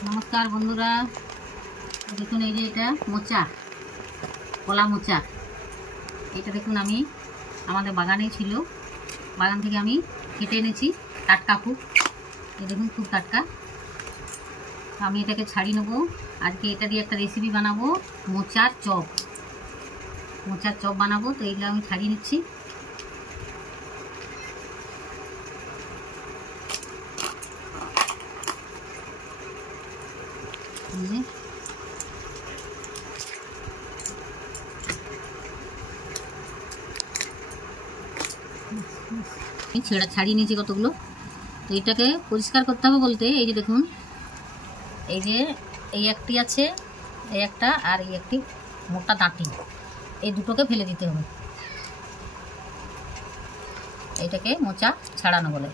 नमस्कार बंधुरा देखुन ये मोचा कला मोचा ये देखुन हमारे बागाने छिलो बागान থেকে আমি কেটে এনেছি টাটকা খুব এই দেখুন খুব টাটকা আমি এটাকে ছাড়িয়ে নেব আজকে এটা দিয়ে একটা রেসিপি বানাবো মোচার চপ বানাবো তো এইগুলো আমি ছাড়িয়ে নিচ্ছি ছেড়া ছাড়িয়ে নিয়েছি কতগুলো তো এটাকে পরিষ্কার করতে হবে বলতে এই যে দেখুন এই যে এই একটি আছে এই একটা আর এই একটি মোটা দাঁতি এই দুটোকে ফেলে দিতে হবে এটাকে মোচা ছাড়ানো বলে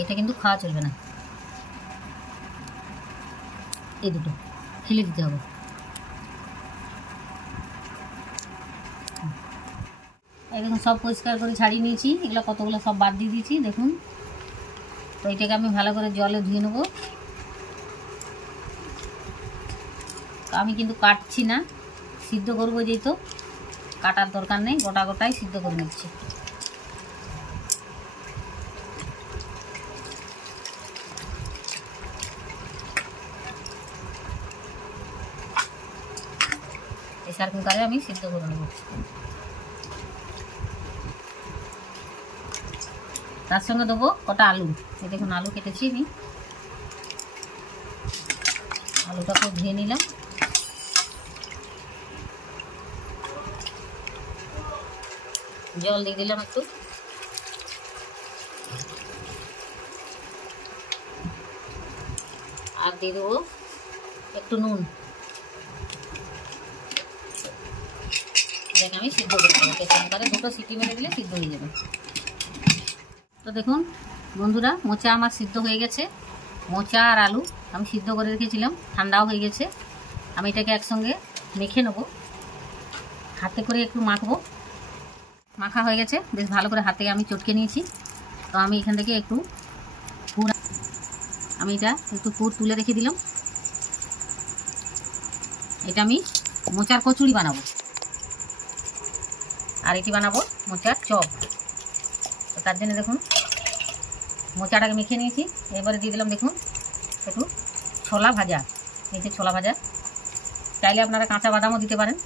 এটা কিন্তু খাওয়া চলবে না এই দুটো ফেলে দিতে হবে এই দেখুন সব পরিষ্কার করে ছাড়িয়ে নিয়েছি এগুলো কতগুলো সব বাদ দিয়ে দিয়েছি দেখুন তো এটাকে আমি ভালো করে জলে ধুয়ে নেব আমি কিন্তু কাটছি না সিদ্ধ করবো যেহেতু কাটার দরকার নেই গোটা গোটাই সিদ্ধ করে নিচ্ছি প্রেসার কুকারে আমি সিদ্ধ করে নেব তার সঙ্গে দেবো কটা আলু এই দেখুন আলু কেটেছি আমি আলুটাকে ধুয়ে নিলাম জল দিয়ে দিলাম একটু আর দিয়ে দেবো একটু নুন এটাকে আমি সিদ্ধ করে দেবো প্রেসার কুকারে দুটো সিটি মেরে দিলে সিদ্ধ হয়ে যাবে তো দেখুন বন্ধুরা মোচা আমার সিদ্ধ হয়ে গেছে মোচা আর আলু আমি সিদ্ধ করে রেখেছিলাম ঠান্ডাও হয়ে গেছে আমি এটাকে একসঙ্গে মেখে নেব হাতে করে একটু মাখবো মাখা হয়ে গেছে বেশ ভালো করে হাতে আমি চটকে নিয়েছি তো আমি এখান থেকে একটু পুর আমি এটা একটু পুর তুলে রেখে দিলাম এটা আমি মোচার কচুরি বানাবো আর এটি বানাবো মোচার চপ তো তার জন্য দেখুন মোচাটাকে মেখে নিয়েছি এবারে দিয়ে দিলাম দেখুন একটু ছোলা ভাজা এই যে ছোলা ভাজা চাইলে আপনারা কাঁচা বাদামও দিতে পারেন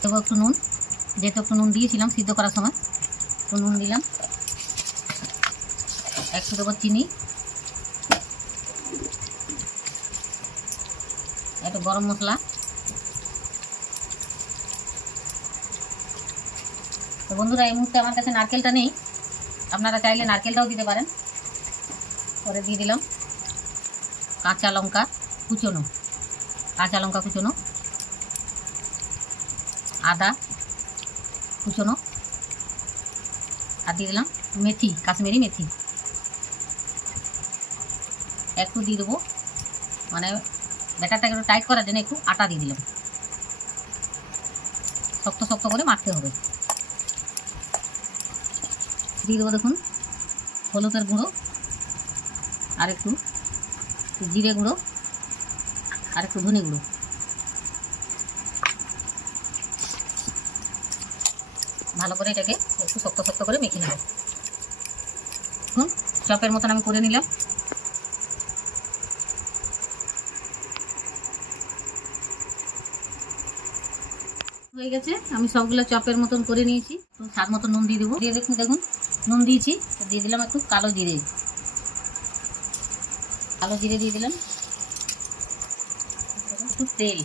তবু একটু নুন যেহেতু একটু নুন দিয়েছিলাম সিদ্ধ করার সময় একটু নুন দিলাম একটু দেবো চিনি একটু গরম মশলা তো বন্ধুরা এই মুহূর্তে আমার কাছে নারকেলটা নেই আপনারা চাইলে নারকেলটাও দিতে পারেন পরে দিয়ে দিলাম কাঁচা লঙ্কা কুচনো আদা কুচনো আর দিয়ে দিলাম মেথি কাশ্মীরি মেথি একটু দিয়ে দেবো মানে ব্যাটারটাকে একটু টাইট করার জন্য একটু আটা দিয়ে দিলাম শক্ত শক্ত করে মাখতে হবে দিয়ে দেবো দেখুন হলুদের গুঁড়ো আর একটু জিরে গুঁড়ো আর একটু ধনে গুঁড়ো ভালো করে এটাকে একটু শক্ত শক্ত করে মেখে নেব দেখুন চপের মতন আমি করে নিলাম হয়ে গেছে আমি সবগুলো চপের মতন করে নিয়েছি স্বাদ মতো নুন দিয়ে দেবো দিয়ে দেখুন নুন দিয়েছি দিয়ে দিলাম একটু কালো জিরে দিয়ে দিলাম একটু তেল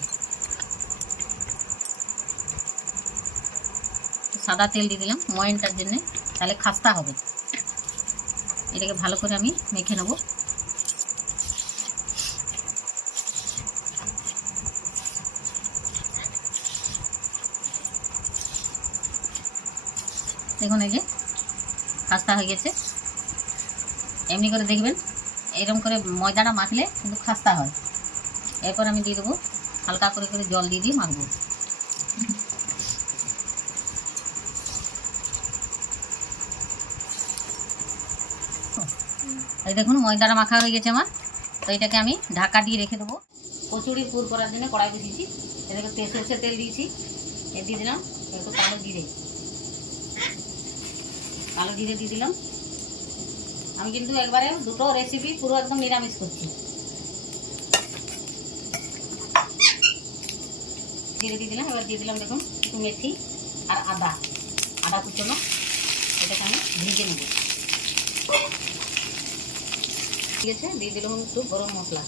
সাদা তেল দিয়ে দিলাম ময়নটার জন্য তাহলে খাস্তা হবে এটাকে ভালো করে আমি মেখে নেব দেখুন এই যে খাস্তা হয়ে গেছে এমনি করে দেখবেন এরকম করে ময়দাটা মাখলে কিন্তু খাস্তা হয় এরপর আমি দিয়ে দেবো হালকা করে করে জল দিয়ে মাখবো এই দেখুন ময়দাটা মাখা হয়ে গেছে আমার তো এটাকে আমি ঢাকা দিয়ে রেখে দেবো। কচুরির পুর করার জন্য কড়াই বসিয়েছি, এটাকে সরষের তেল দিয়েছি, এর দিয়ে দিলাম একটু কালো জিরে দিয়ে দিলাম। আমি কিন্তু একবারে দুটো রেসিপি পুরো একদম নিরামিষ করছি। জিরে দিয়ে দিলাম, এবার দিয়ে দিলাম দেখুন একটু মেথি আর আদা কুচনো, এটাকে আমি ভেজে নেব। ঠিক আছে, দিয়ে দিলাম একটু গরম মশলা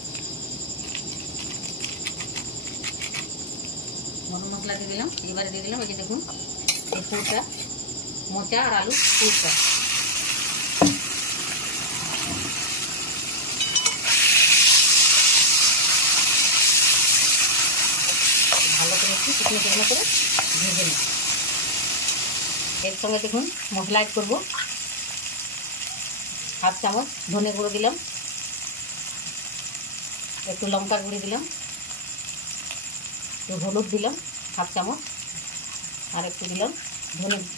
দিয়ে দিলাম। এবারে দিয়ে দিলাম এই যে দেখুন এই পুরটা, মোচা আর আলু পুরটা। ভালো করে একটু শুকনো করে ভেজে নেব। এর সঙ্গে দেখুন মশলা অ্যাড করবো। 1/2 চামচ ধনে গুঁড়ো দিলাম, একটু লঙ্কার গুঁড়ি দিলাম, একটু হলুদ দিলাম 1/2 চামচ, আর একটু দিলাম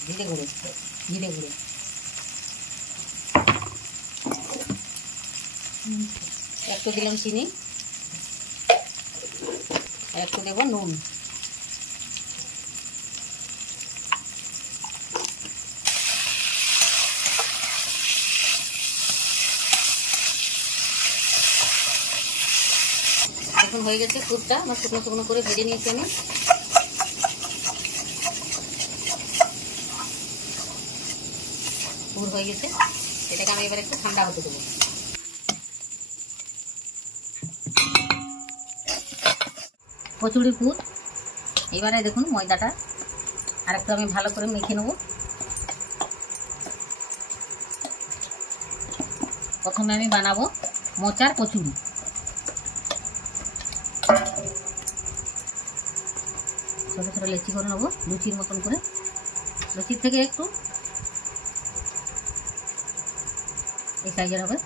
জিরে গুঁড়ো। একটু দিলাম চিনি, আর একটু দেবো নুন। এখন হয়ে গেছে পুরটা, আমার শুকনো করে ভেজে নিয়েছি আমি। পুর হয়ে গেছে, এটাকে আমি এবার একটু ঠান্ডা হতে দেবো। কচুরির পুর এবারে দেখুন ময়দাটা আর একটু আমি ভালো করে মেখে নেব। প্রথমে আমি বানাবো মোচার কচুরি। ছোট ছোট লেচি করে নেবো, লুচির মতন করে। লুচির থেকে একটু এই সাইজের হবে।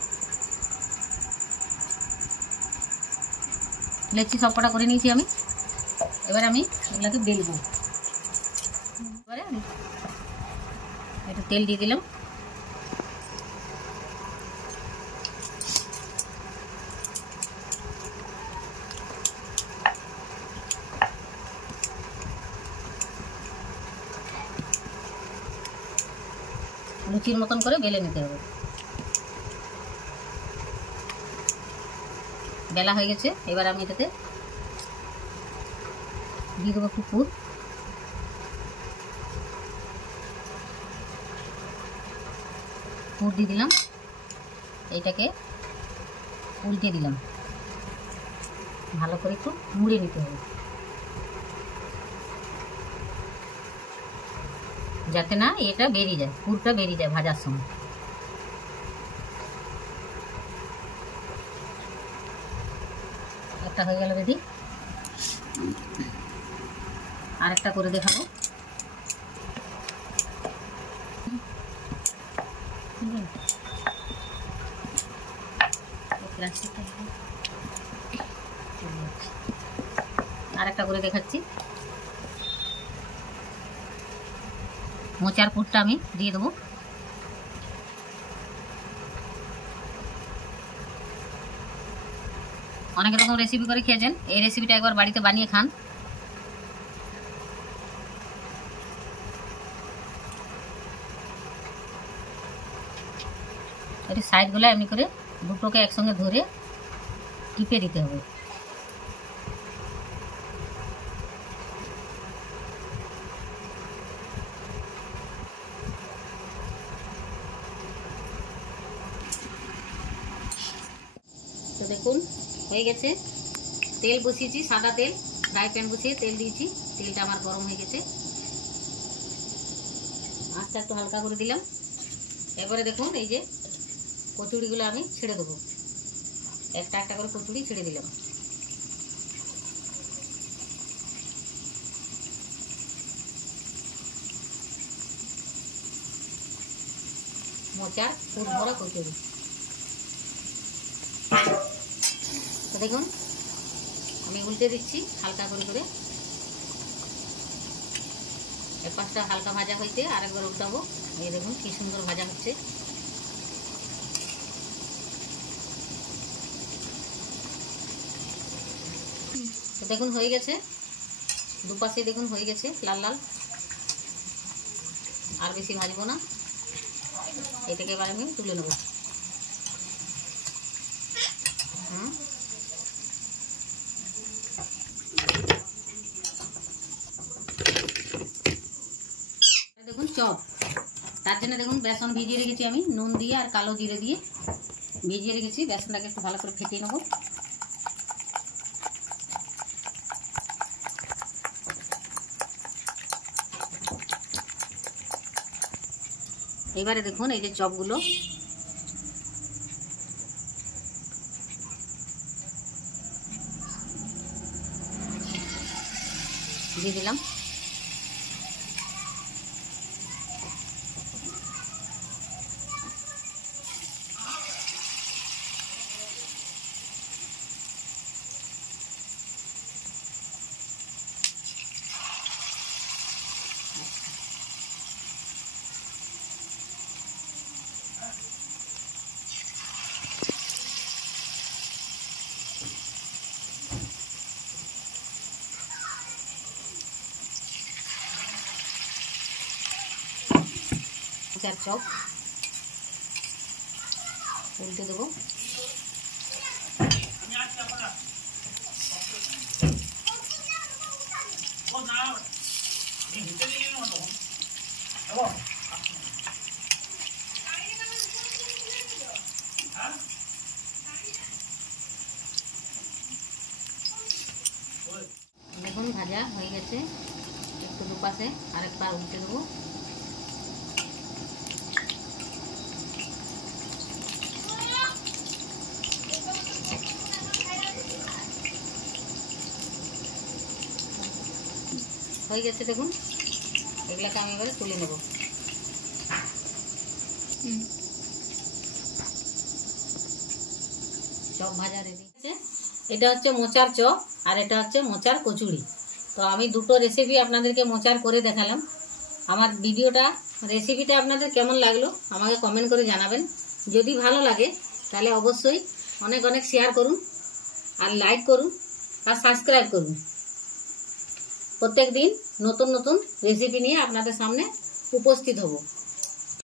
লেচি সবকটা করে নিয়েছি আমি। এবার আমি এগুলোকে বেলবো। এবারে একটু তেল দিয়ে দিলাম, লুচির মতন করে বেলে নিতে হবে। বেলা হয়ে গেছে, এবার আমি এটাতে দিয়ে দেবো একটু পুর দিয়ে দিলাম। এইটাকে উল্টে দিলাম, ভালো করে একটু মুড়ে নিতে হবে যাতে না এটা বেরিয়ে যায়, পুরটা বেরিয়ে যায় ভাজার সময়। একটা হয়ে গেল রেডি, আরেকটা করে দেখাবো। আরেকটা করে দেখাচ্ছি। মোচার পুরটা আমি দিয়ে দেবো। অনেক রকম রেসিপি করে খেয়েছেন, এই রেসিপিটা একবার বাড়িতে বানিয়ে খান। এটি সাইডগুলো এমনি করে দুটোকে একসঙ্গে ধরে টিপে দিতে হবে। তো দেখুন হয়ে গেছে। তেল বসিয়েছি, সাদা তেল, ফ্রাই প্যান বসিয়ে তেল দিয়েছি। তেলটা আমার গরম হয়ে গেছে, আঁচটা একটু হালকা করে দিলাম। এবারে দেখুন এই যে কচুরিগুলো আমি ছেড়ে দেবো। একটা একটা করে কচুরি ছেড়ে দিলাম। মোচার পুর ভরা কচুরি। তো দেখুন আমি উল্টে দিচ্ছি হালকা করে করে। এক পাশটা হালকা ভাজা হয়েছে, আরেকবার উল্টাবো। এই দেখুন কি সুন্দর ভাজা হচ্ছে। দেখুন হয়ে গেছে, দুপাশে দেখুন হয়ে গেছে লাল লাল। আর বেশি ভাজবো না, এটাকে এবার আমি তুলে নেব। দেখুন চপ, তার জন্য দেখুন বেসন ভিজিয়ে রেখেছি আমি, নুন দিয়ে আর কালো জিরে দিয়ে ভিজিয়ে রেখেছি। বেসনটাকে একটু ভালো করে ফেটিয়ে নেব। এবারে দেখুন এই যে চপগুলো দিয়ে দিলাম। চার চপ উল্টে দেবো। দেখুন ভাজা হয়ে গেছে, একটু দুপাশে আরেকবার উল্টে দেবো। হয়ে গেছে দেখুন, এগুলাকে আমি এবারে তুলে নেব। চপ ভাজা রেডি আছে। এটা হচ্ছে মোচার চপ আর এটা হচ্ছে মোচার কচুরি। তো আমি দুটো রেসিপি আপনাদেরকে মোচার করে দেখালাম। আমার ভিডিওটা রেসিপিটা আপনাদের কেমন লাগলো আমাকে কমেন্ট করে জানাবেন। যদি ভালো লাগে তাহলে অবশ্যই অনেক অনেক শেয়ার করুন আর লাইক করুন আর সাবস্ক্রাইব করুন। প্রত্যেক দিন নতুন নতুন রেসিপি নিয়ে আপনাদের সামনে উপস্থিত হব।